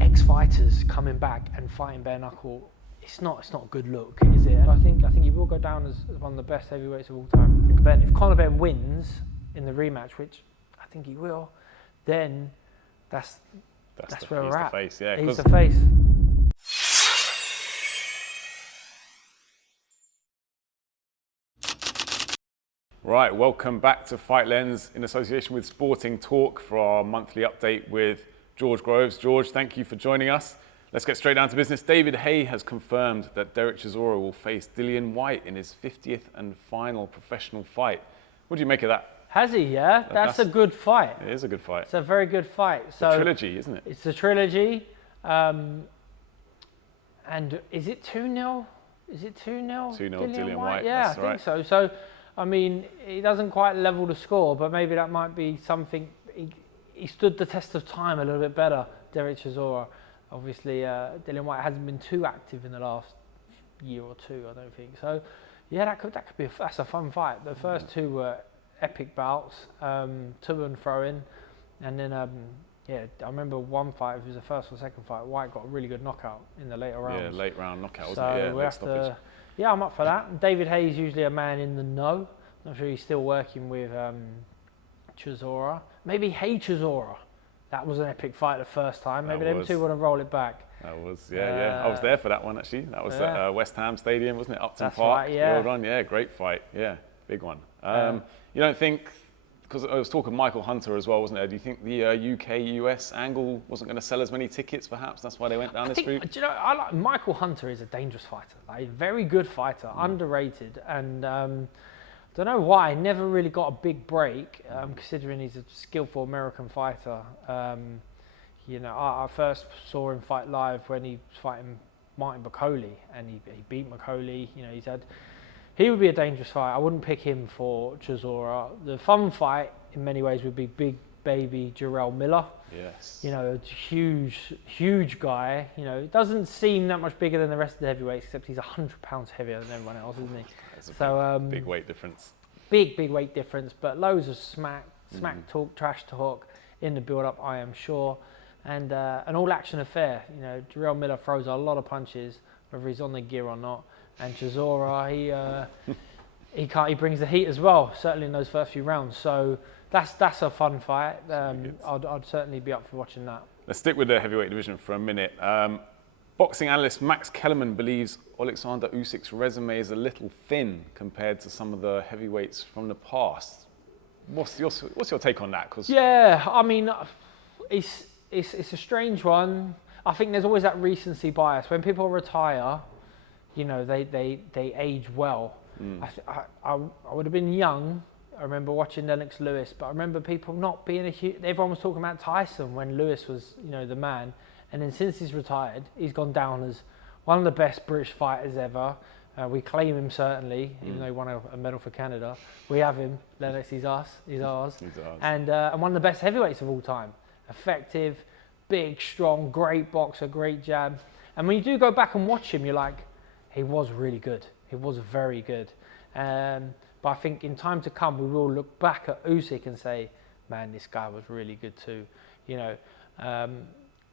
ex-fighters coming back and fighting bare knuckle, it's not a good look, is it? And I think he will go down as one of the best heavyweights of all time. If Conor Benn wins in the rematch, which I think he will, then that's where we're at. He's the face, yeah. He's the face. Right, welcome back to Fight Lens in association with Sporting Talk for our monthly update with George Groves. George, thank you for joining us. Let's get straight down to business. David Haye has confirmed that Derek Chisora will face Dillian Whyte in his 50th and final professional fight. What do you make of that? Has he, yeah? That's a good fight. It is a good fight. It's a very good fight. It's a trilogy, isn't it? It's a trilogy. And is it 2-0? Is it 2-0? 2-0 Dillian Whyte, Yeah, that's I think right. so. So, I mean, he doesn't quite level the score, but maybe that might be something. He stood the test of time a little bit better, Derek Chisora. Obviously, Dillian Whyte hasn't been too active in the last year or two, I don't think. So, yeah, that could be that's a fun fight. The first two were epic bouts, to and throw in, and then I remember one fight. It was the first or second fight. Whyte got a really good knockout in the later rounds. Yeah, late round knockout, so wasn't it? Yeah, we have to. Yeah, I'm up for that. And David Haye's usually a man in the know. I'm sure he's still working with Chisora. Maybe Chisora. That was an epic fight the first time. Maybe them two want to roll it back. That was, yeah. I was there for that one, actually. That was at West Ham Stadium, wasn't it? Upton That's Park. right, yeah. Well done, yeah, great fight. Yeah, big one. You don't think, because I was talking Michael Hunter as well, wasn't there? Do you think the UK-US angle wasn't going to sell as many tickets, perhaps? That's why they went down this route? Do you know, Michael Hunter is a dangerous fighter. Like, very good fighter, underrated. And don't know why, never really got a big break, considering he's a skillful American fighter. I first saw him fight live when he was fighting Martin Bakole, and he beat Bakole. He would be a dangerous fight. I wouldn't pick him for Chisora. The fun fight, in many ways, would be big baby Jarrell Miller. Yes. A huge guy. Doesn't seem that much bigger than the rest of the heavyweights, except he's 100 pounds heavier than everyone else, isn't he? It's a big weight difference. Big weight difference, but loads of smack talk, trash talk in the build-up, I am sure. And an all-action affair. Jarrell Miller throws a lot of punches, whether he's on the gear or not. And Chisora, he brings the heat as well, certainly in those first few rounds. So that's a fun fight. I'd certainly be up for watching that. Let's stick with the heavyweight division for a minute. Boxing analyst Max Kellerman believes Alexander Usyk's resume is a little thin compared to some of the heavyweights from the past. What's your take on that? Yeah, I mean, it's a strange one. I think there's always that recency bias. When people retire, they age well. I would have been young. I remember watching Lennox Lewis, but I remember people not being everyone was talking about Tyson when Lewis was, the man. And then since he's retired, he's gone down as one of the best British fighters ever. We claim him certainly, even though he won a medal for Canada. We have him. Lennox, he's ours. And one of the best heavyweights of all time. Effective, big, strong, great boxer, great jab. And when you do go back and watch him, you're like, he was really good. He was very good. But I think in time to come, we will look back at Usyk and say, man, this guy was really good too.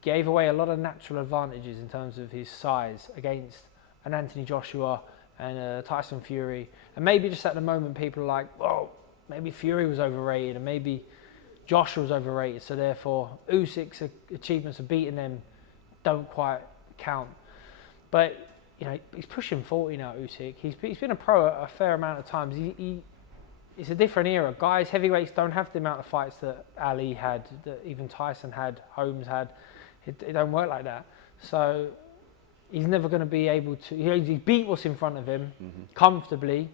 Gave away a lot of natural advantages in terms of his size against an Anthony Joshua and Tyson Fury. And maybe just at the moment, people are like, well, maybe Fury was overrated and maybe Joshua was overrated. So therefore, Usyk's achievements of beating them don't quite count. But he's pushing 40 now, Usyk. He's been a pro a fair amount of times. It's a different era. Guys, heavyweights don't have the amount of fights that Ali had, that even Tyson had, Holmes had. It don't work like that. So he's never going to be able to. He beat what's in front of him comfortably.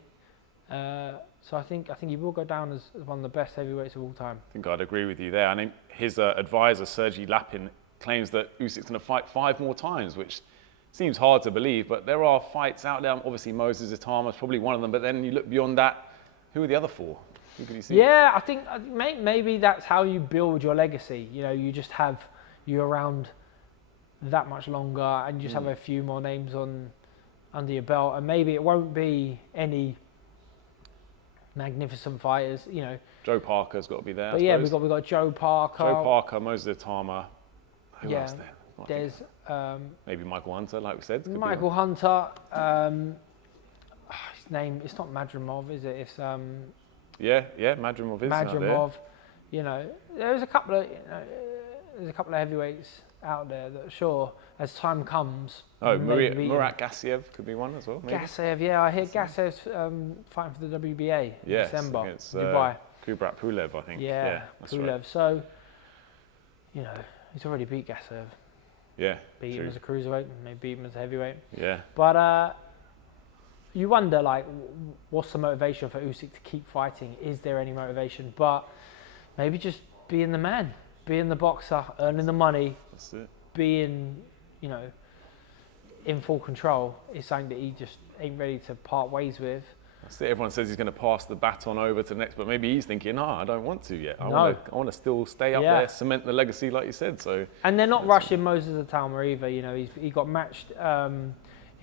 So I think he will go down as one of the best heavyweights of all time. I think I'd agree with you there. I mean, his advisor, Sergey Lapin, claims that Usyk's going to fight 5 more times, which seems hard to believe, but there are fights out there. Obviously, Moses Itama is probably one of them, but then you look beyond that, who are the other 4? Who could you see? Yeah, I think maybe that's how you build your legacy. You just have you around that much longer and you just have a few more names under your belt, and maybe it won't be any magnificent fighters, Joe Parker's got to be there. But yeah, we've got Joe Parker. Moses Itama. Who else there? There's maybe Michael Hunter, like we said. Michael Hunter. His name, it's not Madrimov, is it? It's Madrimov is out there. Madrimov. You know, there's a couple of heavyweights out there that, sure, as time comes. Murat Gassiev could be one as well. Maybe. Gassiev, yeah, I hear Gassiev's fighting for the WBA in December, against Dubai. Kubrat Pulev, I think. Yeah, that's Pulev. Right. So, you know, he's already beat Gassiev. Yeah, beat him as a cruiserweight, maybe beat him as a heavyweight. Yeah. But you wonder, like, what's the motivation for Usyk to keep fighting? Is there any motivation? But maybe just being the man, being the boxer, earning the money. That's it. Being, you know, in full control is something that he just ain't ready to part ways with. That's it. Everyone says he's going to pass the baton over to the next, but maybe he's thinking, no, I don't want to yet. I want to still stay up there, cement the legacy, like you said. So. And they're not rushing Moses Atalma either. You know, he got matched in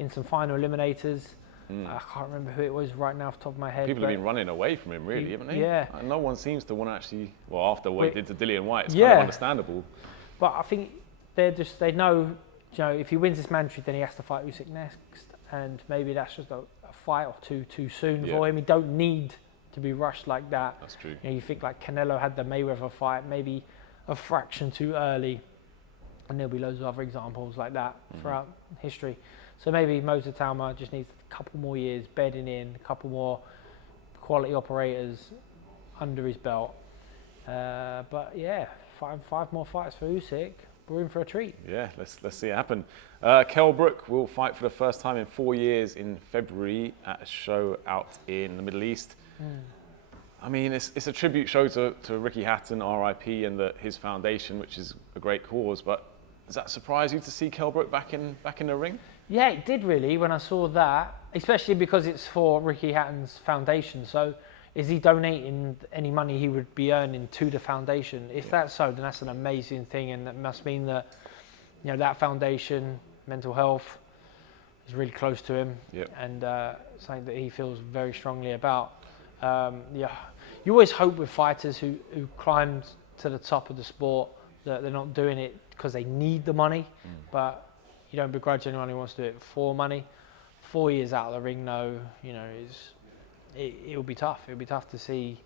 some final eliminators. I can't remember who it was right now off the top of my head. People have been running away from him, really, haven't they? Yeah. No one seems to want to actually. Well, after what he did to Dillian Whyte, it's kind of understandable. But I think they know, you know, if he wins this Punditry, then he has to fight Usyk next, and maybe that's just a fight or two too soon for him. He don't need to be rushed like that. That's true. You know, you think like Canelo had the Mayweather fight, maybe a fraction too early, and there'll be loads of other examples like that throughout history. So maybe Moses Atalma just needs a couple more years bedding in, a couple more quality operators under his belt. But yeah, five more fights for Usyk. We're in for a treat. Yeah, let's see it happen. Kell Brook will fight for the first time in 4 years in February at a show out in the Middle East. I mean, it's a tribute show to Ricky Hatton, RIP, and his foundation, which is a great cause. But does that surprise you to see Kell Brook back in the ring? Yeah, it did really when I saw that, especially because it's for Ricky Hatton's foundation. So is he donating any money he would be earning to the foundation? If that's so, then that's an amazing thing, and that must mean that, you know, that foundation, mental health, is really close to him, and something that he feels very strongly about. You always hope with fighters who climb to the top of the sport that they're not doing it because they need the money, but you don't begrudge anyone who wants to do it for money. 4 years out of the ring, though, you know, it'll be tough. It'll be tough to see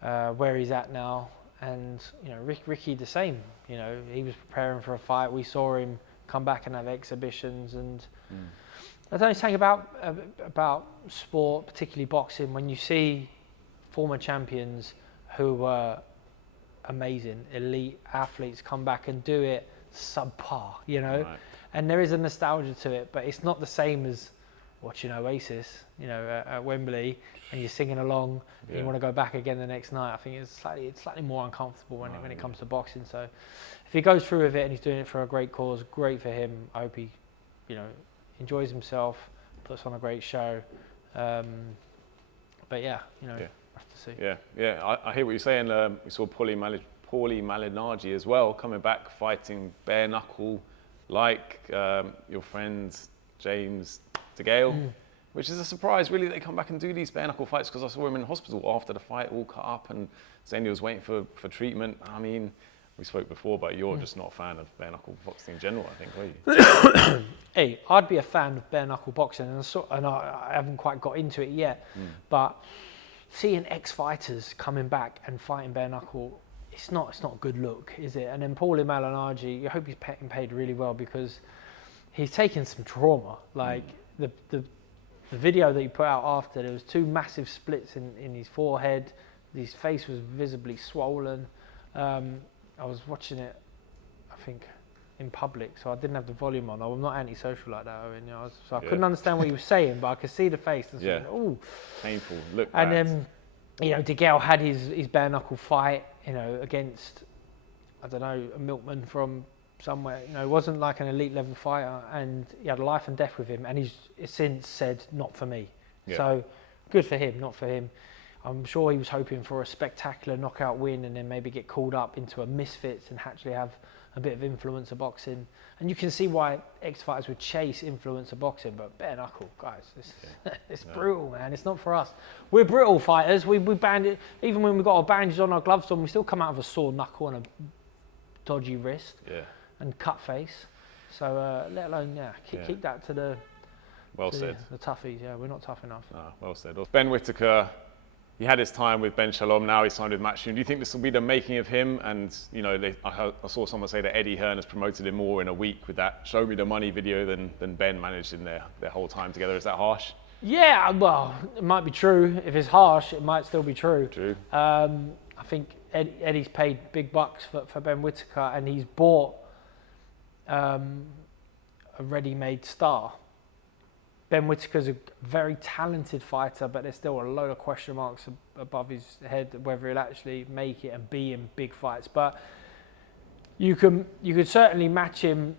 where he's at now. And, you know, Ricky the same. You know, he was preparing for a fight. We saw him come back and have exhibitions. And I don't know, something about sport, particularly boxing, when you see former champions who were amazing, elite athletes come back and do it subpar, you know. Right. And there is a nostalgia to it, but it's not the same as watching Oasis, you know, at Wembley, and you're singing along, and you want to go back again the next night. I think it's slightly more uncomfortable when it comes to boxing. So if he goes through with it and he's doing it for a great cause, great for him. I hope he, you know, enjoys himself, puts on a great show. But yeah, you know, have to see. Yeah, I hear what you're saying. We saw Paulie Malignaggi as well coming back fighting bare knuckle, like your friend James DeGale, which is a surprise really. They come back and do these bare knuckle fights, because I saw him in hospital after the fight all cut up and saying he was waiting for treatment. I mean, we spoke before, but you're just not a fan of bare knuckle boxing in general, I think, are you? Hey, I'd be a fan of bare knuckle boxing, and I haven't quite got into it yet, but seeing ex-fighters coming back and fighting bare knuckle, it's not a good look, is it? And then Paulie Malignaggi, I hope he's getting paid really well, because he's taken some trauma. Like the video that he put out after, there was 2 massive splits in his forehead. His face was visibly swollen. I was watching it, I think, in public, so I didn't have the volume on. I'm not antisocial like that, Owen. You know, so I couldn't understand what he was saying, but I could see the face and thinking, ooh, painful. Look bad. And then, you know, DeGale had his bare knuckle fight, you know, against, I don't know, a milkman from somewhere. You know, it wasn't like an elite level fighter, and he had life and death with him, and he's since said, not for me. So good for him, not for him. I'm sure he was hoping for a spectacular knockout win and then maybe get called up into a misfits and actually have a bit of influencer boxing. And you can see why ex-fighters would chase influencer boxing, but bare knuckle, guys, it's brutal, man. It's not for us. We're brittle fighters. We band it, even when we've got our bandages on, our gloves on, we still come out of a sore knuckle and a dodgy wrist. and cut face. So let alone keep that to the the toughies. Yeah, we're not tough enough. Well said. Ben Whittaker, he had his time with Ben Shalom. Now he's signed with Matchroom. Do you think this will be the making of him? And you know, I saw someone say that Hearn has promoted him more in a week with that "Show Me the Money" video than Ben managed in their whole time together. Is that harsh? Yeah, well, it might be true. If it's harsh, it might still be true. True. I think Eddie's paid big bucks for Ben Whittaker, and he's bought a ready-made star. Ben Whittaker's a very talented fighter, but there's still a load of question marks above his head whether he'll actually make it and be in big fights. But you could certainly match him,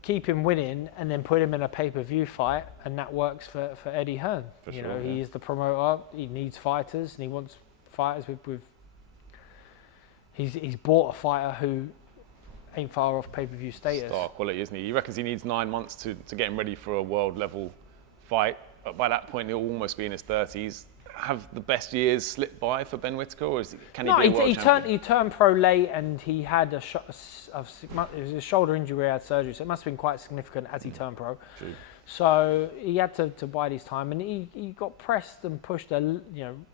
keep him winning, and then put him in a pay-per-view fight, and that works for Eddie Hearn. He is the promoter. He needs fighters, and he wants fighters with. He's bought a fighter who ain't far off pay-per-view status. Star quality, isn't he? He reckons he needs 9 months to get him ready for a world-level fight. But by that point, he'll almost be in his 30s. Have the best years slipped by for Ben Whittaker, or can he be a world champion? He turned pro late, and he had it was a shoulder injury where he had surgery, so it must have been quite significant as he turned pro. True. So he had to bide his time, and he got pressed and pushed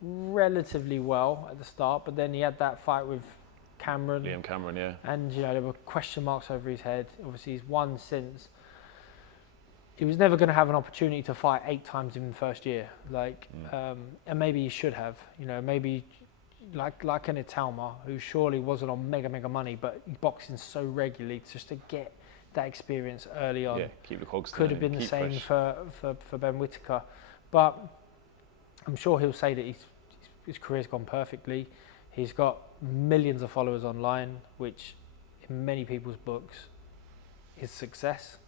relatively well at the start, but then he had that fight with Liam Cameron, yeah. And there were question marks over his head. Obviously, he's won since. He was never going to have an opportunity to fight 8 times in the first year, and maybe he should have. Maybe like an Italma, who surely wasn't on mega money, but he's boxing so regularly just to get that experience early on. Yeah, keep the cogs could have been the same for Ben Whittaker, but I'm sure he'll say that his career's gone perfectly. He's got millions of followers online, which in many people's books is success.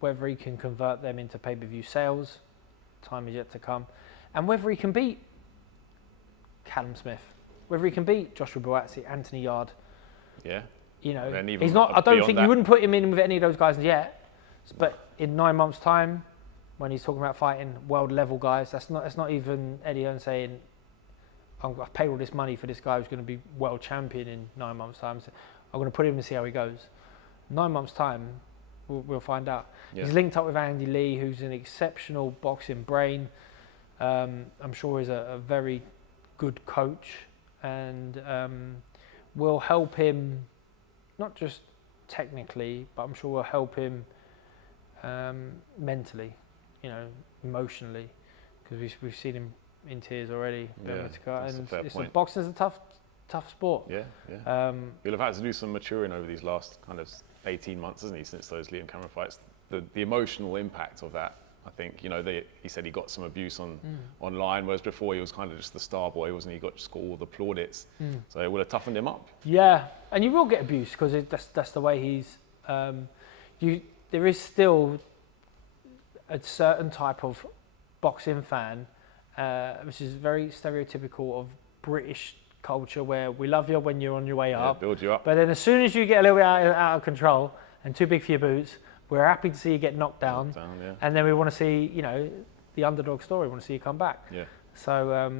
Whether he can convert them into pay-per-view sales, time is yet to come. And whether he can beat Callum Smith, whether he can beat Joshua Buatsi, Anthony Yard. Yeah. He's not. I don't think you wouldn't put him in with any of those guys yet. But in 9 months' time, when he's talking about fighting world-level guys, that's not even Eddie Hearn saying, I've paid all this money for this guy who's going to be world champion in 9 months' time. So I'm going to put him and see how he goes. 9 months' time, we'll find out. Yeah. He's linked up with Andy Lee, who's an exceptional boxing brain. I'm sure he's a very good coach, and will help him, not just technically, but I'm sure will help him mentally, emotionally, because we've seen him in tears already. And boxing is a tough sport. Yeah. You'll have had to do some maturing over these last kind of 18 months, hasn't he, since those Liam Cameron fights? The emotional impact of that, I think, he said he got some abuse online, whereas before he was kind of just the star boy, wasn't he? He got all the plaudits. So it would have toughened him up. Yeah, and you will get abuse because that's the way he's. There is still a certain type of boxing fan, which is very stereotypical of British culture, where we love you when you're on your way up, build you up. But then as soon as you get a little bit out of control and too big for your boots, we're happy to see you get knocked down, and then we want to see, the underdog story. We want to see you come back. Yeah. So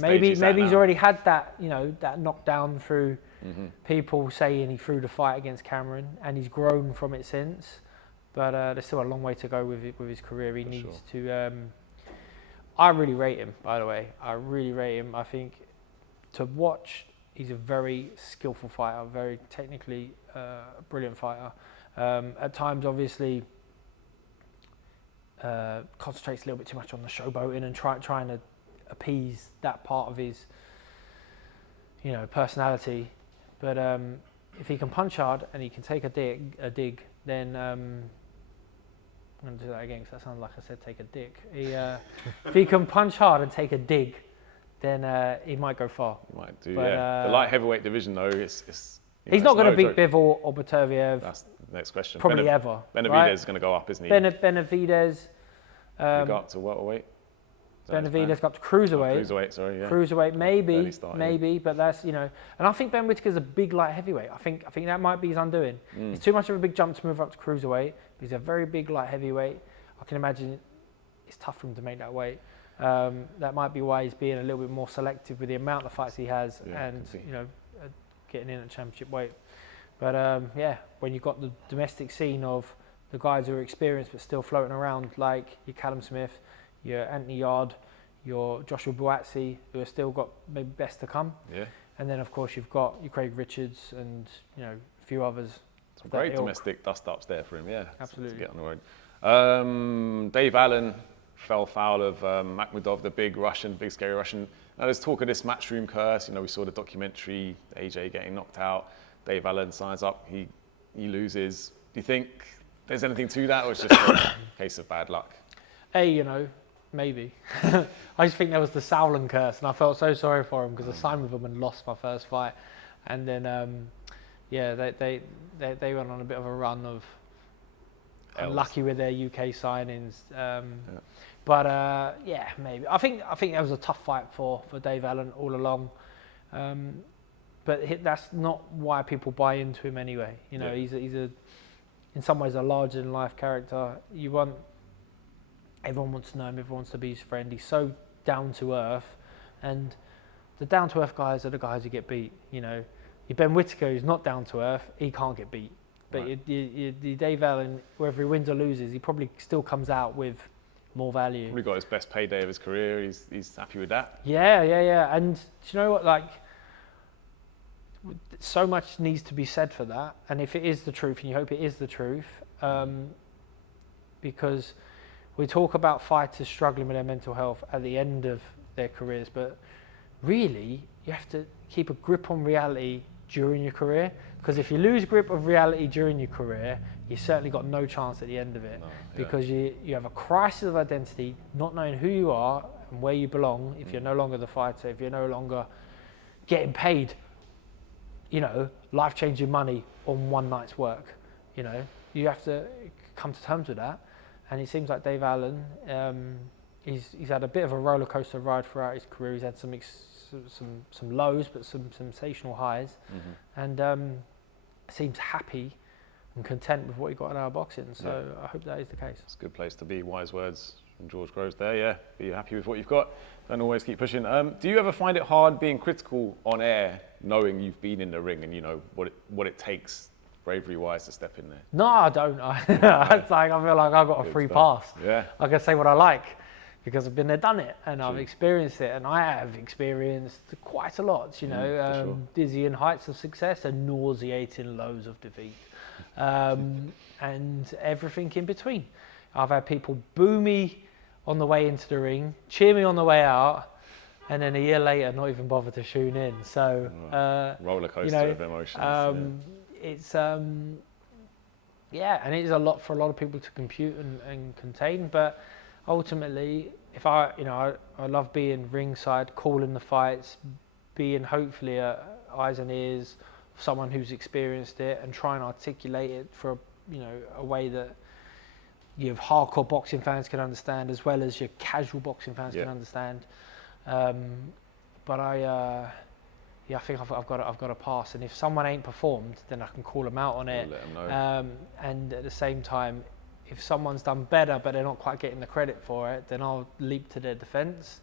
maybe he's already had that, that knockdown through people saying he threw the fight against Cameron, and he's grown from it since. But there's still a long way to go with his career. He needs to. I really rate him, by the way. I really rate him. I think to watch, he's a very skillful fighter, very technically brilliant fighter. At times, obviously, concentrates a little bit too much on the showboating and trying to appease that part of his, personality. But if he can punch hard and he can take a dig, then I'm going to do that again because that sounds like I said take a dick. If he can punch hard and take a dig, then he might go far. He might do, yeah. The light heavyweight division, though, he's not going to beat Bivol or Baturviev. That's the next question. Probably ever. Benavidez is going to go up, isn't he? Benavidez. Go up to welterweight. Benavidez go up to cruiserweight. Cruiserweight, sorry, yeah. Cruiserweight, maybe, but that's and I think Ben Whittaker's a big light heavyweight. I think that might be his undoing. It's too much of a big jump to move up to cruiserweight. He's a very big light heavyweight. I can imagine it's tough for him to make that weight. That might be why he's being a little bit more selective with the amount of fights he has, and getting in at championship weight. But yeah, when you've got the domestic scene of the guys who are experienced but still floating around, like your Callum Smith, your Anthony Yard, your Joshua Buatsi, who have still got maybe best to come. Yeah. And then of course you've got your Craig Richards and a few others. Some great domestic dust-ups there for him, yeah. Absolutely. To get on the road. Dave Allen fell foul of Makhmudov, the big scary Russian. Now there's talk of this Matchroom curse. We saw the documentary, AJ getting knocked out. Dave Allen signs up, he loses. Do you think there's anything to that, or it's just a case of bad luck? Maybe. I just think there was the Sauerland curse, and I felt so sorry for him because I signed with him and lost my first fight. And then, they went on a bit of a run of unlucky with their UK signings. But maybe. I think that was a tough fight for Dave Allen all along. But that's not why people buy into him anyway. He's in some ways a larger than life character. Everyone wants to know him, everyone wants to be his friend. He's so down to earth, and the down to earth guys are the guys who get beat. Your Ben Whittaker, who's not down to earth, he can't get beat. But right. your Dave Allen, whether he wins or loses, he probably still comes out with more value. Probably got his best payday of his career. He's happy with that. Yeah. And do you know what? Like, so much needs to be said for that. And if it is the truth, and you hope it is the truth, because we talk about fighters struggling with their mental health at the end of their careers, but really you have to keep a grip on reality during your career, because if you lose grip of reality during your career, you certainly got no chance at the end of it. Because you have a crisis of identity, not knowing who you are and where you belong. If you're no longer the fighter, if you're no longer getting paid life-changing money on one night's work, you have to come to terms with that. And it seems like Dave Allen, he's had a bit of a roller coaster ride throughout his career. He's had some lows, but some sensational highs, and seems happy and content with what he got in our boxing. So I hope that is the case. It's a good place to be. Wise words from George Groves there. Yeah, be happy with what you've got. Don't always keep pushing. Do you ever find it hard being critical on air, knowing you've been in the ring and you know what it takes? Bravery-wise to step in there? No, I don't. It's like I feel like I've got a free pass. Yeah. I can say what I like because I've been there, done it, and I've experienced it, and I have experienced quite a lot. Sure. Dizzying heights of success and nauseating lows of defeat, and everything in between. I've had people boo me on the way into the ring, cheer me on the way out, and then a year later not even bother to tune in. So roller coaster of emotions. It's and it is a lot for a lot of people to compute and contain, but ultimately if I love being ringside, calling the fights, being hopefully eyes and ears of someone who's experienced it and try and articulate it for a way that your hardcore boxing fans can understand as well as your casual boxing fans can understand. But I think I've got to pass, and if someone ain't performed, then I can call them out on it. Let them know. And at the same time, if someone's done better but they're not quite getting the credit for it, then I'll leap to their defence.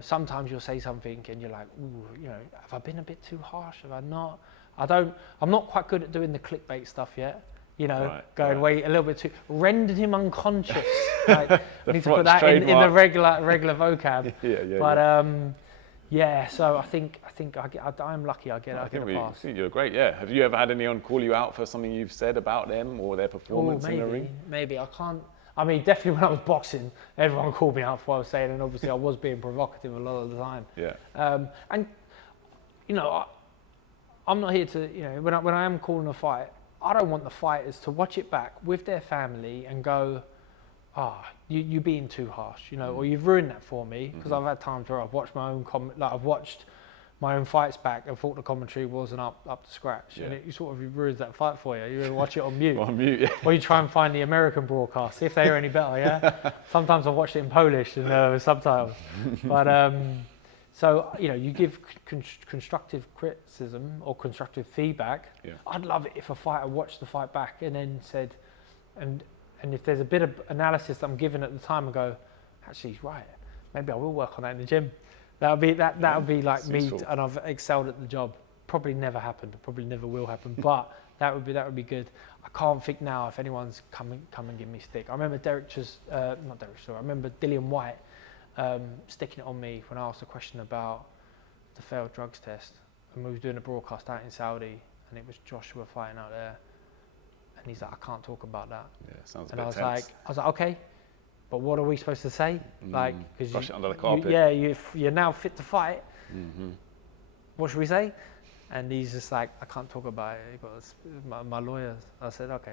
Sometimes you'll say something and you're like, ooh, have I been a bit too harsh? Have I not? I'm not quite good at doing the clickbait stuff yet. Wait a little bit too, rendered him unconscious. Like, I need to put that in the regular vocab. So I think I'm lucky. I get a pass. I think you're great. Yeah. Have you ever had anyone call you out for something you've said about them or their performance in the ring? Maybe. I can't. I mean, definitely when I was boxing, everyone called me out for what I was saying, and obviously I was being provocative a lot of the time. Yeah. I'm not here to. When I am calling a fight, I don't want the fighters to watch it back with their family and go, you're being too harsh, or you've ruined that for me, because I've had times where I've watched my own I've watched my own fights back and thought the commentary wasn't up to scratch, and it sort of ruins that fight for you. You watch it on mute. On mute, yeah. Or you try and find the American broadcast, see if they're any better, yeah? Sometimes I've watched it in Polish and with subtitles. But, you give constructive criticism or constructive feedback. Yeah. I'd love it if a fighter watched the fight back and then said, and if there's a bit of analysis that I'm giving at the time, I go, actually, he's right. Maybe I will work on that in the gym. That would be like it's me, useful. and I've excelled at the job. Probably never happened. Probably never will happen. But that would be good. I can't think now if anyone's come and give me stick. I remember I remember Dillian Whyte sticking it on me when I asked a question about the failed drugs test, and we was doing a broadcast out in Saudi, and it was Joshua fighting out there, and he's like, I can't talk about that. Yeah, sounds a And bit I was tense. like, okay, but what are we supposed to say? Like, Brush because it under the carpet. you're now fit to fight. Mm-hmm. What should we say? And he's just like, I can't talk about it. He got my lawyers. I said, okay.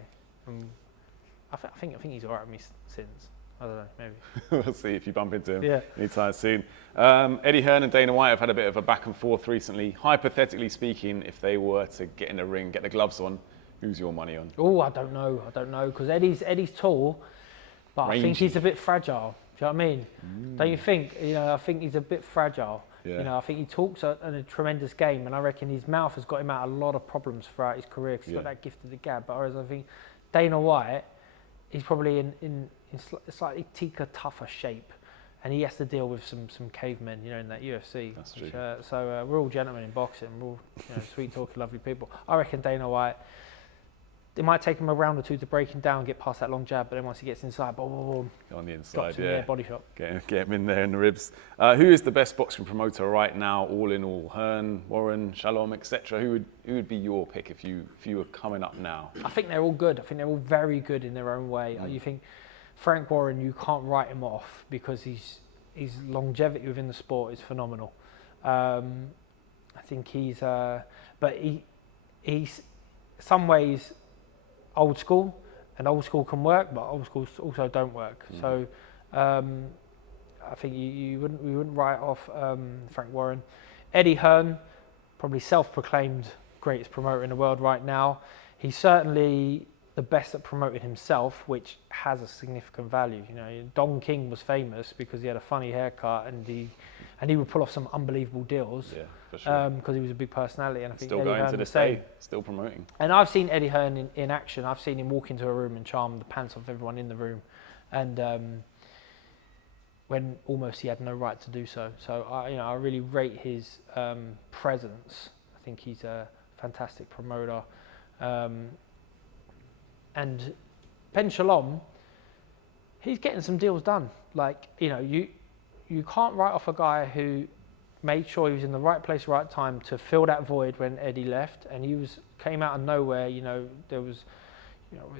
I think he's alright with me since. I don't know, maybe. We'll see if you bump into him Yeah. anytime soon. Eddie Hearn and Dana White have had a bit of a back and forth recently. Hypothetically speaking, if they were to get in the ring, get the gloves on, who's your money on? Oh, I don't know, because Eddie's tall, but Rangy. I think he's a bit fragile. Do you know what I mean? Don't you think? I think he's a bit fragile. Yeah. I think he talks at a tremendous game, and I reckon his mouth has got him out a lot of problems throughout his career because he's got that gift of the gab. But whereas I think Dana White, he's probably in slightly tougher shape, and he has to deal with some cavemen, in that UFC. That's true. So we're all gentlemen in boxing. We're all sweet talking, lovely people. I reckon Dana White. It might take him a round or two to break him down, get past that long jab, but then once he gets inside, boom, On the inside, drops him there, body shot. Get him in there in the ribs. Who is the best boxing promoter right now, all in all? Hearn, Warren, Shalom, etc. Who would be your pick if you were coming up now? I think they're all good. I think they're all very good in their own way. You think Frank Warren, you can't write him off because his longevity within the sport is phenomenal. I think but he's some ways old school, and old school can work, but old schools also don't work. So I think we wouldn't write off Frank Warren. Eddie Hearn, probably self-proclaimed greatest promoter in the world right now. He's certainly the best at promoting himself, which has a significant value. Don King was famous because he had a funny haircut, and he would pull off some unbelievable deals. Yeah, for sure. Because he was a big personality, and I think still Eddie going Hearn to this the same. day, still promoting. And I've seen Eddie Hearn in action. I've seen him walk into a room and charm the pants off everyone in the room, and when almost he had no right to do so. So I really rate his presence. I think he's a fantastic promoter. And Ben Shalom, he's getting some deals done. Like, you can't write off a guy who made sure he was in the right place, right time to fill that void when Eddie left, and came out of nowhere. There was,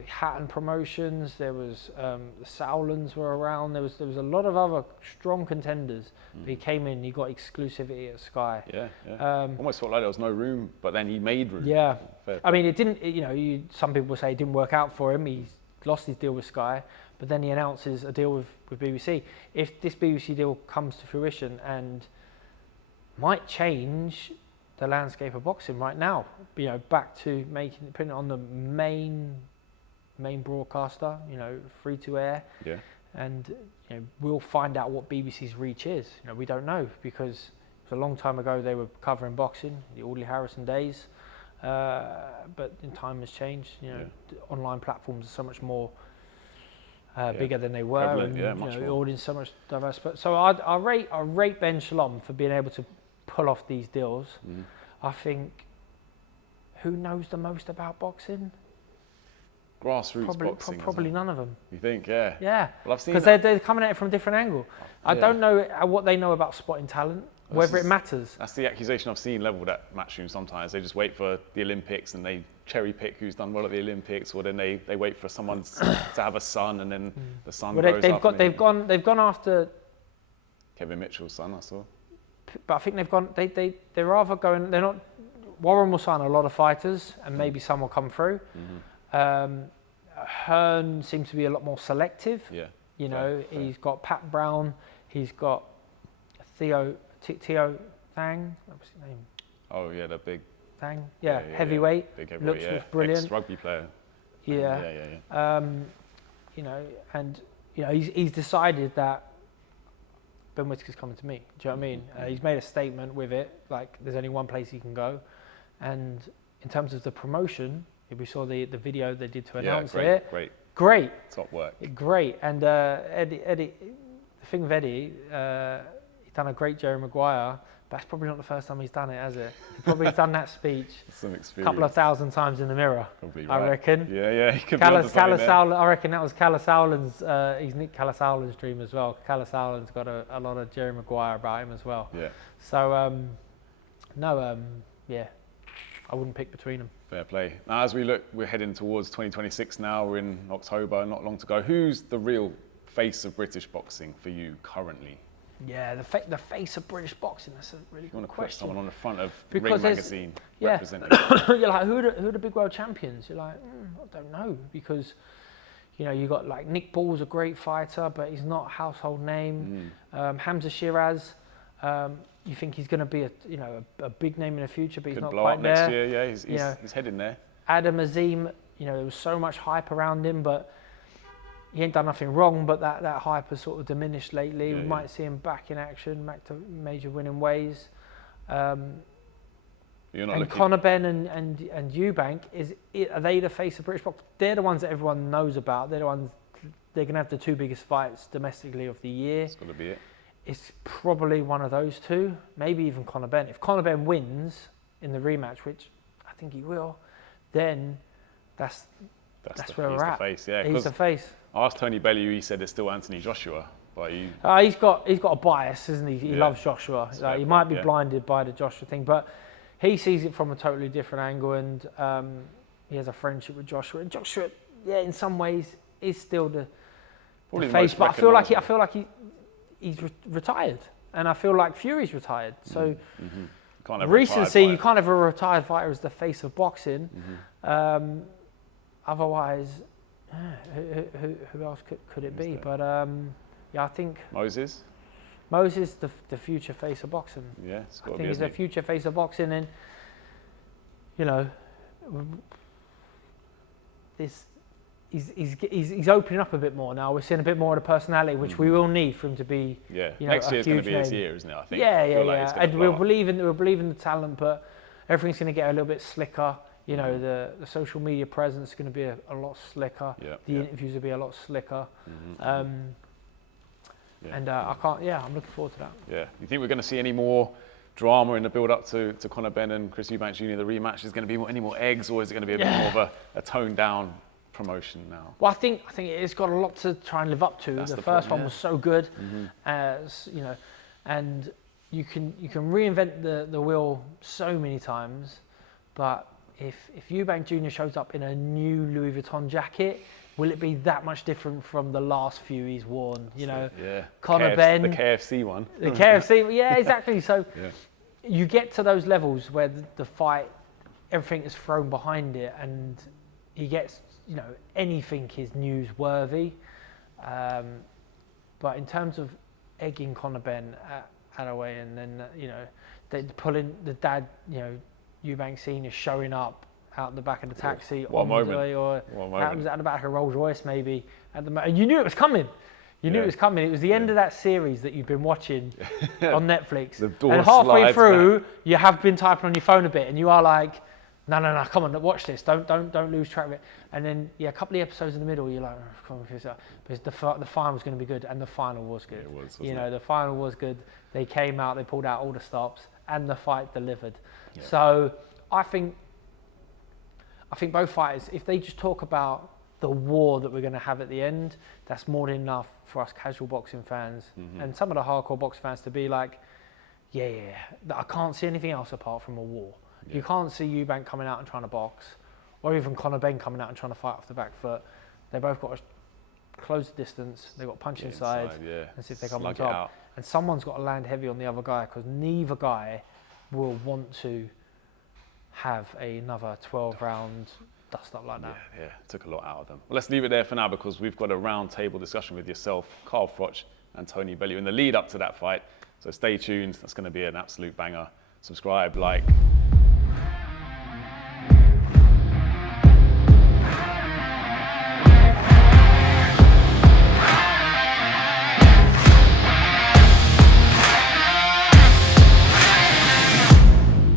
Hatton Promotions, there was the Sowlands were around. There was a lot of other strong contenders. But he came in, he got exclusivity at Sky. Yeah. Almost felt like there was no room, but then he made room. Yeah. Fair I mean, it didn't. Some people say it didn't work out for him. He lost his deal with Sky, but then he announces a deal with BBC. If this BBC deal comes to fruition and might change the landscape of boxing right now, back to putting it on the main broadcaster, free to air. Yeah. And we'll find out what BBC's reach is. We don't know, because it was a long time ago they were covering boxing, the Audley Harrison days. But time has changed. The online platforms are so much more bigger than they were, prevalent, and much the more. audience so much diverse. But so I rate Ben Shalom for being able to pull off these deals. I think, who knows the most about boxing? Grassroots boxing. Probably none of them. You think? Yeah. Yeah. Well, I've seen because they're coming at it from a different angle. I don't know what they know about spotting talent, whether it matters. That's the accusation I've seen levelled at Matchroom sometimes. They just wait for the Olympics and they cherry pick who's done well at the Olympics, or then they wait for someone to have a son, and then the son grows up. They've gone after Kevin Mitchell's son, I saw. But I think they're either going. They're not. Warren will sign a lot of fighters, and maybe some will come through. Hearn seems to be a lot more selective. Yeah. Fair. He's got Pat Brown. He's got Teo Thang. What was his name? Oh yeah, the big Thang. Yeah, heavyweight. Yeah. Big heavyweight. Looks brilliant. Ex-rugby player. Yeah. And he's decided that Ben Whittaker's coming to me. Do you know what I mean? He's made a statement with it, like there's only one place he can go. And in terms of the promotion, if we saw the video they did to announce it. Great. Top work. Great. And Eddie, the thing with Eddie, he done a great Jerry Maguire. That's probably not the first time he's done it, has it? He probably done that speech a couple of thousand times in the mirror. Probably I reckon. Yeah, he could be onto something there. I reckon that was Kalle Sauerland's, he's Nick Kalle Sauerland's dream as well. Kalle Sauerland's got a lot of Jerry Maguire about him as well. Yeah. So, yeah, I wouldn't pick between them. Fair play. Now, as we look, we're heading towards 2026 now. We're in October, not long to go. Who's the real face of British boxing for you currently? Yeah, the face of British boxing. That's a really good question. You want to put someone on the front of because Ring Magazine representing. You're like, who are the big world champions? You're like, I don't know, because you got like Nick Ball's a great fighter, but he's not a household name. Hamza Shiraz, you think he's going to be a big name in the future, but he's not blow quite up there. next year. Yeah, he's heading there. Adam Azim, there was so much hype around him, but he ain't done nothing wrong, but that hype has sort of diminished lately. We might see him back in action, back to major winning ways. And Conor Benn and Eubank, are they the face of British boxing? They're the ones that everyone knows about. They're going to have the two biggest fights domestically of the year. It's got to be it. It's probably one of those two, maybe even Conor Benn. If Conor Benn wins in the rematch, which I think he will, then that's where we're at. He's the face, yeah. He's the face. I asked Tony Bellew, he said it's still Anthony Joshua. But he's got a bias, isn't he? He loves Joshua. Like, he might be blinded by the Joshua thing, but he sees it from a totally different angle, and he has a friendship with Joshua. And Joshua, in some ways, is still the face. But I feel like he's retired, and I feel like Fury's retired. So recency, you can't have a retired fighter as the face of boxing. Otherwise, who else could it be? But I think Moses, the future face of boxing. Yeah, it's got to be. I think he's the future face of boxing, and he's opening up a bit more now. We're seeing a bit more of the personality, which we will need for him to be. Yeah, next year's going to be his year, isn't it? I think. Yeah. And we'll believe in the talent, but everything's going to get a little bit slicker. The social media presence is going to be a lot slicker. The interviews will be a lot slicker. And I'm looking forward to that. Yeah. You think we're going to see any more drama in the build-up to Conor Benn and Chris Eubank Jr. The rematch? Is going to be any more eggs, or is it going to be a bit more of a toned-down promotion now? Well, I think it's got a lot to try and live up to. The first one was so good, and you can reinvent the wheel so many times, but if Eubank Jr. shows up in a new Louis Vuitton jacket, will it be that much different from the last few he's worn? Conor Benn, the KFC one. The KFC, yeah, exactly. So you get to those levels where the fight, everything is thrown behind it, and he gets, anything is newsworthy. But in terms of egging Conor Benn at away, and then they pull in the dad, Eubank Senior showing up out the back of the taxi, or happens at the back of a Rolls Royce maybe. And you knew it was coming. You knew it was coming. It was the end of that series that you've been watching on Netflix. And halfway through, you have been typing on your phone a bit, and you are like, no, come on, watch this. Don't lose track of it. And then a couple of episodes in the middle, you're like, oh, come on, because the final was going to be good, and the final was good. The final was good. They came out, they pulled out all the stops, and the fight delivered. Yeah. So I think both fighters, if they just talk about the war that we're going to have at the end, that's more than enough for us casual boxing fans and some of the hardcore boxing fans to be like, I can't see anything else apart from a war. You can't see Eubank coming out and trying to box, or even Conor Benn coming out and trying to fight off the back foot. They both got to close the distance. They've got to punch inside and see if they come on top. And someone's got to land heavy on the other guy, because neither guy will want to have another 12-round dust-up like that. Yeah, took a lot out of them. Well, let's leave it there for now, because we've got a round-table discussion with yourself, Carl Froch and Tony Bellew in the lead-up to that fight. So stay tuned. That's going to be an absolute banger. Subscribe, like,